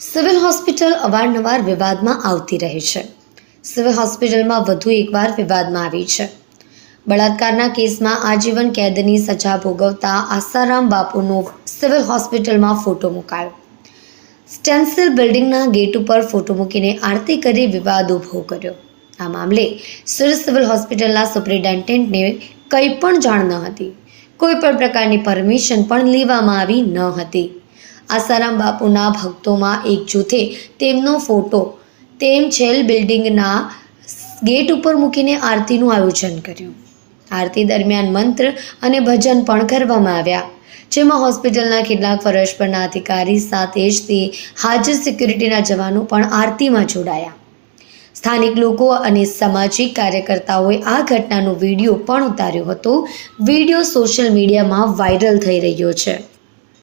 Civil hospital અવારનવાર વિવાદમાં આવતી રહે છે. સિવિલ હોસ્પિટલમાં વધુ એકવાર વિવાદમાં આવી છે. બળાત્કારના કેસમાં આજીવન કેદની સજા ભોગવતા આસારામ બાપુનો સિવિલ હોસ્પિટલમાં ફોટો મુકાયો. સ્ટેન્સિલ બિલ્ડિંગના ગેટ ઉપર ફોટો મૂકીને આરતી કરી વિવાદ ઊભો કર્યો. આ મામલે સિવિલ હોસ્પિટલના સુપ્રિન્ટેન્ડન્ટને કંઈ પણ જાણ ન હતી. કોઈ પણ પ્રકારની પરમિશન પણ લેવામાં આવી ન હતી. આસારામ બાપુના ભક્તોમાં એક જૂથે તેમનો ફોટો સ્ટેન્સિલ બિલ્ડિંગના ગેટ ઉપર મૂકીને આરતીનું આયોજન કર્યું. આરતી દરમિયાન મંત્ર અને ભજન પણ કરવામાં આવ્યા, જેમાં હોસ્પિટલના કેટલાક ફરજ પરના અધિકારી સાથે જ તે હાજર સિક્યુરિટીના જવાનો પણ આરતીમાં જોડાયા. સ્થાનિક લોકો અને સામાજિક કાર્યકર્તાઓએ આ ઘટનાનો વિડીયો પણ ઉતાર્યો હતો. વિડીયો સોશિયલ મીડિયામાં વાયરલ થઈ રહ્યો છે.